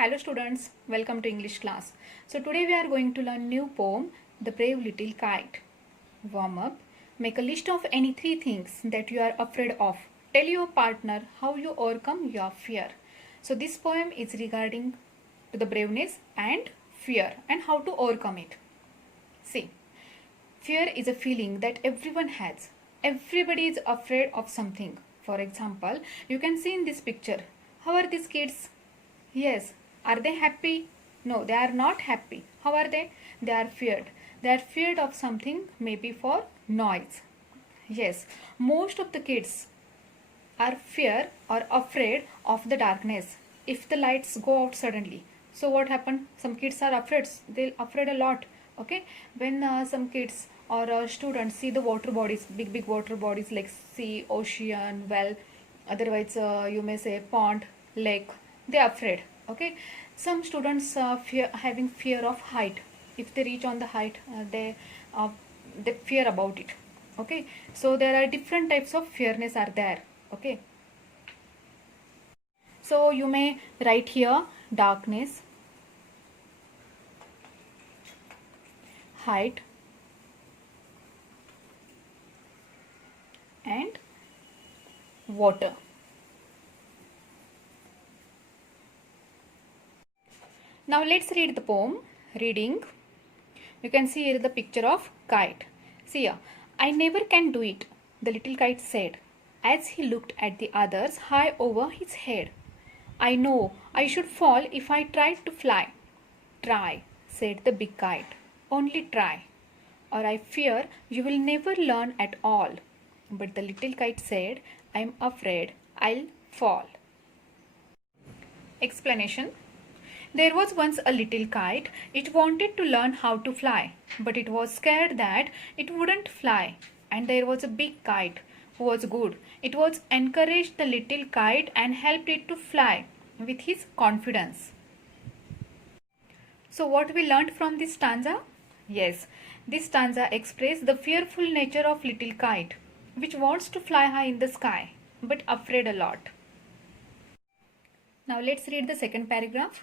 Hello students, welcome to English class. So today we are going to learn new poem, The Brave Little Kite. Warm up. Make a list of any three things that you are afraid of. Tell your partner how you overcome your fear. So this poem is regarding to the braveness and fear and how to overcome it. See, fear is a feeling that everyone has. Everybody is afraid of something. For example, you can see in this picture. How are these kids? Yes. Are they happy? No, they are not happy. How are they? They are feared. They are feared of something, maybe for noise. Yes, most of the kids are fear or afraid of the darkness. If the lights go out suddenly, so what happened? Some kids are afraid. They're afraid a lot. Okay, when some kids or students see the water bodies, big water bodies like sea, ocean, well, otherwise you may say pond, lake, they are afraid. Okay, some students having fear of height. If they reach on the height, they fear about it. Okay, so there are different types of fearness are there. Okay, so you may write here darkness, height, and water. Now let's read the poem. Reading. You can see here the picture of kite. See here. I never can do it, the little kite said, as he looked at the others high over his head. I know I should fall if I tried to fly. Try, said the big kite. Only try, or I fear you will never learn at all. But the little kite said, I am afraid I'll fall. Explanation. There was once a little kite. It wanted to learn how to fly, but it was scared that it wouldn't fly. And there was a big kite who was good. It was encouraged the little kite and helped it to fly with his confidence. So what we learned from this stanza? Yes, this stanza expresses the fearful nature of little kite, which wants to fly high in the sky, but afraid a lot. Now let's read the second paragraph.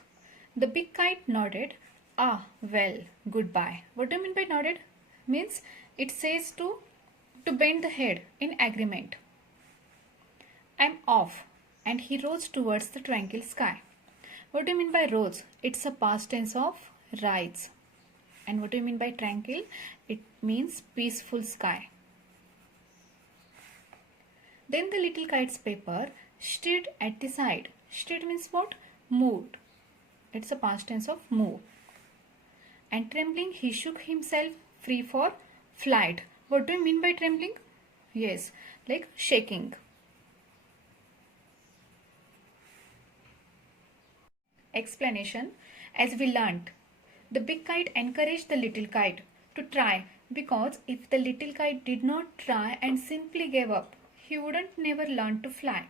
The big kite nodded. Ah, well, goodbye. What do you mean by nodded? Means it says to bend the head in agreement. I'm off. And he rose towards the tranquil sky. What do you mean by rose? It's a past tense of rise. And what do you mean by tranquil? It means peaceful sky. Then the little kite's paper stirred at the side. Stirred means what? Moved. It's a past tense of move. And trembling, he shook himself free for flight. What do you mean by trembling? Yes, like shaking. Explanation. As we learnt, the big kite encouraged the little kite to try, because if the little kite did not try and simply gave up, he wouldn't never learn to fly.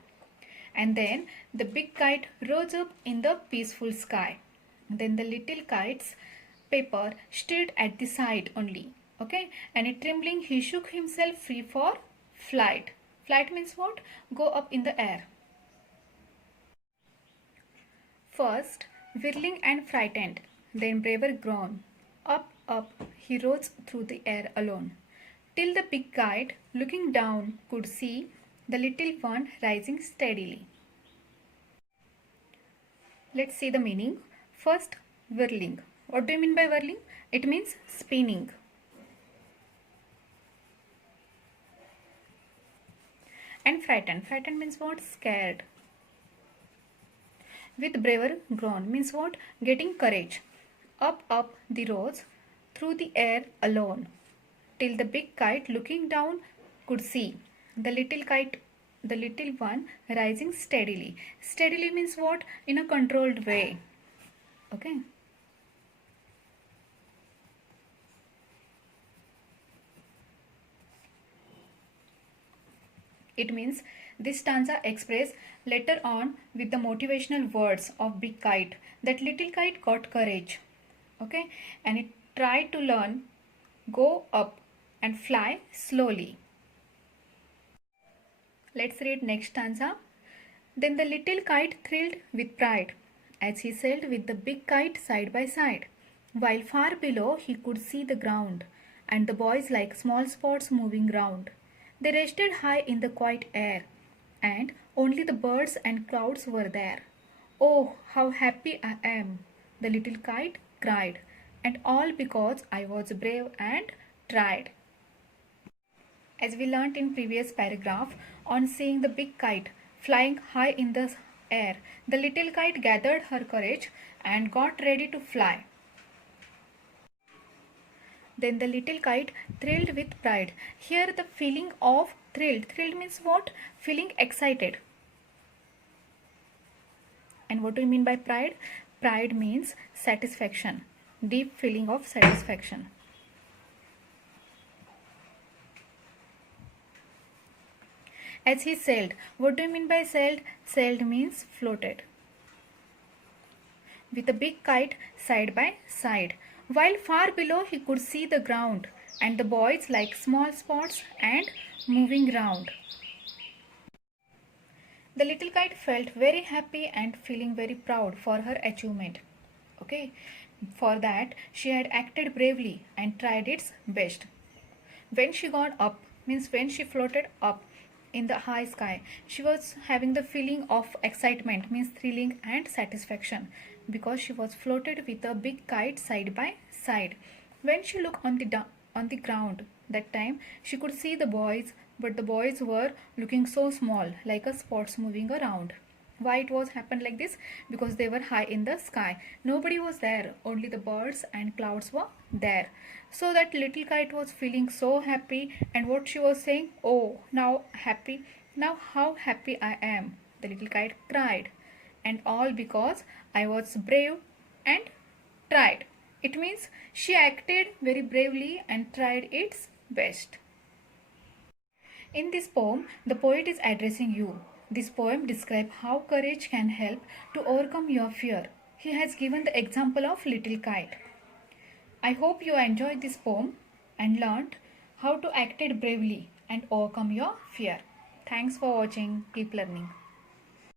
And then the big kite rose up in the peaceful sky. Then the little kite's paper stirred at the side only. Okay, and it trembling, he shook himself free for flight. Flight means what? Go up in the air. First, whirling and frightened, then braver grown. Up, he rose through the air alone, till the big kite, looking down, could see the little one rising steadily. Let's see the meaning. First, whirling. What do you mean by whirling? It means spinning. And frightened. Frightened means what? Scared. With braver grown means what? Getting courage. Up, the rose through the air alone, till the big kite, looking down, could see the little kite, the little one, rising steadily. Steadily means what? In a controlled way. Okay. It means this stanza expressed later on with the motivational words of big kite that little kite got courage. Okay, and it tried to learn, go up and fly slowly. Let's read next stanza. Then the little kite thrilled with pride as he sailed with the big kite side by side, while far below he could see the ground, and the boys like small spots moving round. They rested high in the quiet air, and only the birds and clouds were there. Oh, how happy I am, the little kite cried, and all because I was brave and tried. As we learnt in previous paragraph, on seeing the big kite flying high in the air, the little kite gathered her courage and got ready to fly. Then the little kite thrilled with pride. Here the feeling of thrilled. Thrilled means what? Feeling excited. And what do you mean by pride? Pride means satisfaction. Deep feeling of satisfaction. As he sailed. What do you mean by sailed? Sailed means floated. With a big kite side by side. While far below he could see the ground and the boys like small spots and moving round. The little kite felt very happy and feeling very proud for her achievement. Okay, for that she had acted bravely and tried its best. When she got up, means when she floated up in the high sky, she was having the feeling of excitement, means thrilling and satisfaction, because she was floated with a big kite side by side. When she looked on the ground, that time she could see the boys, but the boys were looking so small, like a spots moving around. Why it was happened like this? Because they were high in the sky. Nobody was there, only the birds and clouds were there. So that little kite was feeling so happy, and what she was saying, oh, now happy, now how happy I am, the little kite cried, and all because I was brave and tried. It means she acted very bravely and tried its best. In this poem, the poet is addressing you. This poem describes how courage can help to overcome your fear. He has given the example of little kite. I hope you enjoyed this poem and learned how to act bravely and overcome your fear. Thanks for watching. Keep learning.